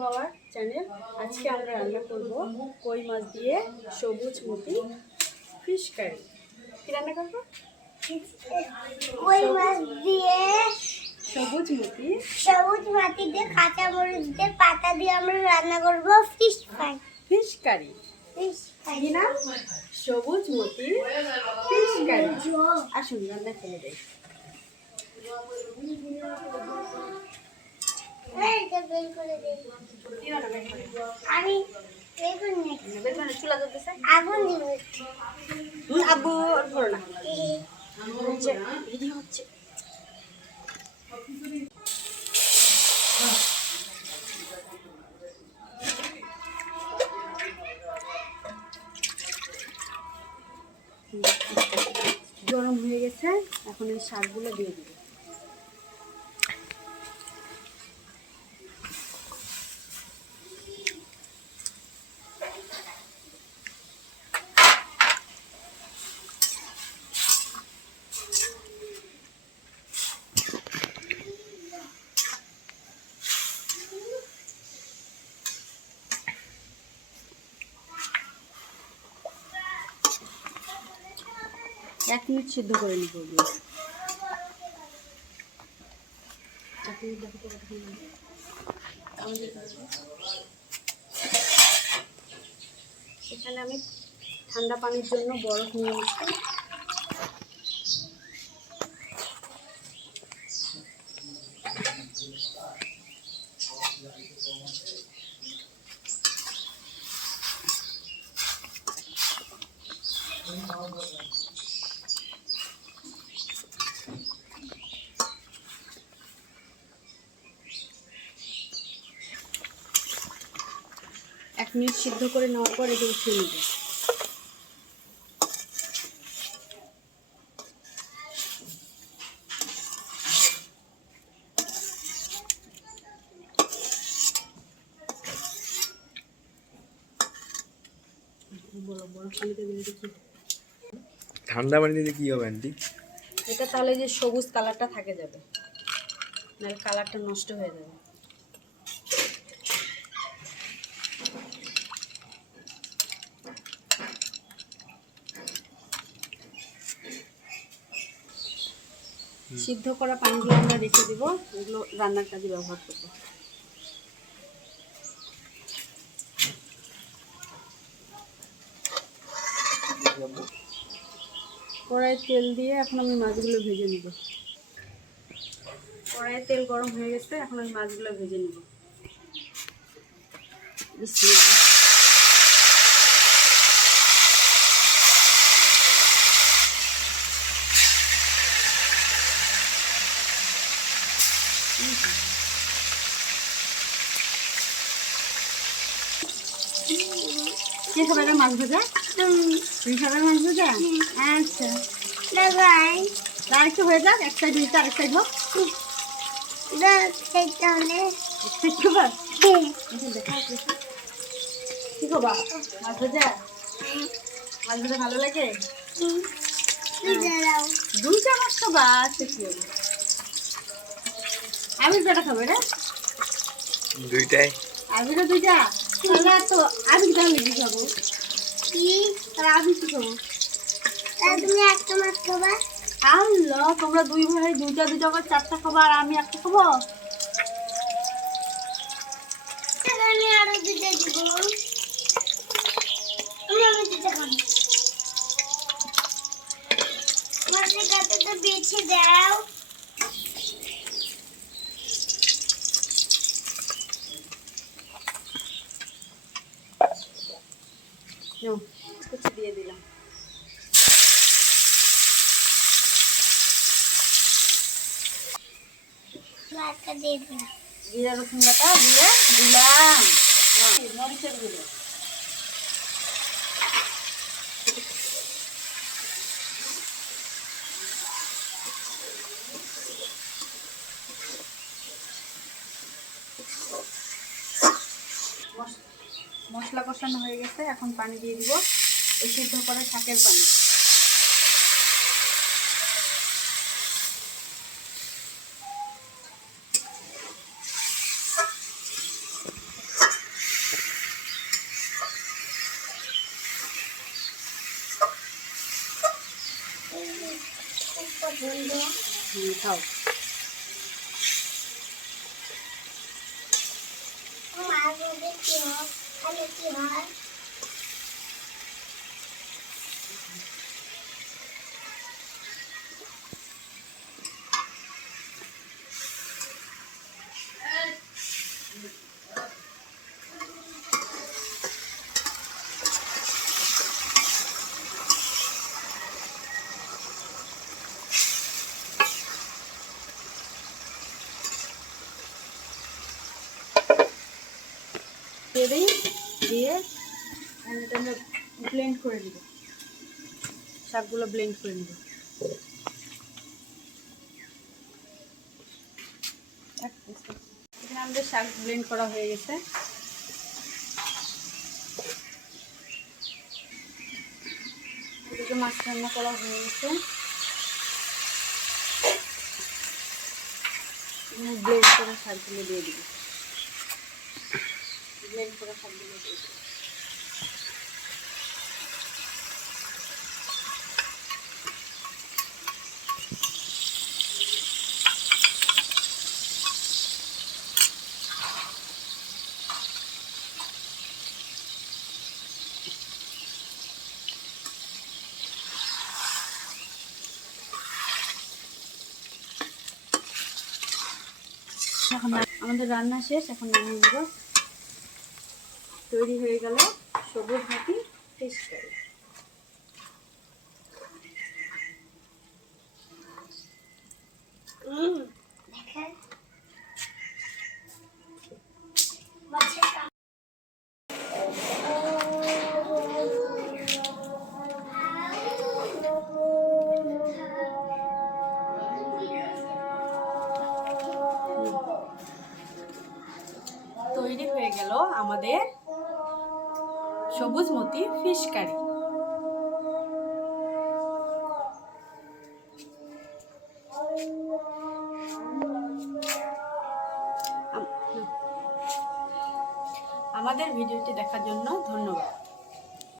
Our channel আজকে আমরা রান্না করব কই মাছ দিয়ে সবুজ মতি ফিশ কারি। কি রান্না করব? দিয়ে সবুজ মতি সবুজ মাটি দিয়ে কাঁচা মরিচ দিয়ে পাতা দিয়ে আমরা রান্না করব ফিশ ফ্রাই ফিশ কারি কি সবুজ মতি। ফিশ কারি আসুন রান্না দেয় করে আমি আগুন দিব করো না। ভিডিও হচ্ছে। এখন এই শাকগুলো দিয়ে দিব। এক মিনিট সিদ্ধ করে নিব এখানে আমি ঠান্ডা পানির জন্য বরফ নিয়ে নিচ্ছি। মিনিট সিদ্ধ করে নেওয়ার পর এটা উঠিয়ে নেব। পানিতে ঠান্ডা পানি দিলে কি হবে আন্টি এটা তাহলে যে সবুজ কালারটা থাকে যাবে। নাহলে কালারটা নষ্ট হয়ে যাবে। সিদ্ধ করা পানিগুলো আমরা রেখে দিব। এগুলো রান্নার কাজে ব্যবহার করব। কড়াই তেল দিয়ে এখন আমি মাছগুলো ভেজে নিব। কড়াইয়ে তেল গরম হয়ে গেছে, এখন আমি মাছগুলো ভেজে নিব। কে খাবে মাছ ভাজা? তুমি খাবে মাছ ভাজা? আচ্ছা। হয়ে যাক এক সাইড হয়েছে আরেক সাইড হোক কি খাবা মাছ ভাজা? মাছ ভাজা ভালো লাগে? দুই চামচ খাবা কি হবে? আমি কটা খাব রে দুইটাই। আমিরও দুইটা। তাহলে তো আমি তাহলে কি খাব? কি? তাহলে আমি কি খাব? তুমি একটা মাছ খাবা? আল্লাহ তোমরা দুই ভাই দুইটা দুইটা করে চারটা খাবা আর আমি একটা খাব? তাহলে আমি আরও দুটো দিব। আমি আমি দুটো খাব। মাছের গাতে তো বেছে দাও। No, es que se viene la... Mata de la... Mira lo que me mata, mira, কষানো হয়ে গেছে এখন পানি দিয়ে দিব। ওই সিদ্ধ করা শাকের পানি। খুব খাও মাছ মধ্যে কি হয় তাহলে কি হয় দিয়ে দিই দিয়ে এটা আমরা ব্লেন্ড করে দিব শাকগুলো ব্লেন্ড করে নিব। আমাদের শাক ব্লেন্ড করা হয়ে গেছে। মাছ রান্না করা হয়ে গেছে। ব্লেন্ড করা শাকগুলো দিয়ে দিব। ব্লেন্ড করা শাকগুলো দিয়ে দিব। এখন আমাদের রান্না শেষ এখন নামিয়ে তৈরি হয়ে গেল সবুজ আমাদের সবুজ মতি ফিশ কারি আমাদের ভিডিওটি দেখার জন্য